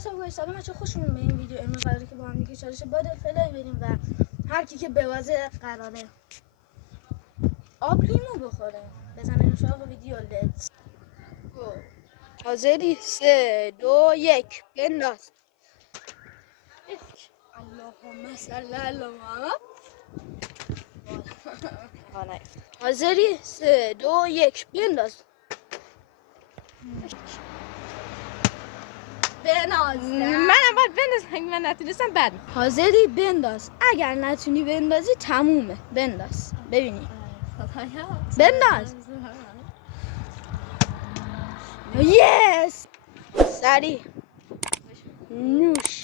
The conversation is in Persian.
سلام بچه‌ها، خوش اومدید به این ویدیو. امروز قراره که با هم دیگه چالش بادل فلای بریم و هر کی که ببازه قراره آب لیمو بخوره. بزنیم سراغ ویدیو. لیتس گو. حاضری؟ 3 2 1 بنداز. اللهم صل علی محمد. حاضری؟ 3 2 1 بنداز. منم باید بندازم. من نتونستم بعد. حاضری؟ بنداز. اگر نتونی بندازی تمومه. بنداز ببینی. بنداز. یس. سریع. نوش.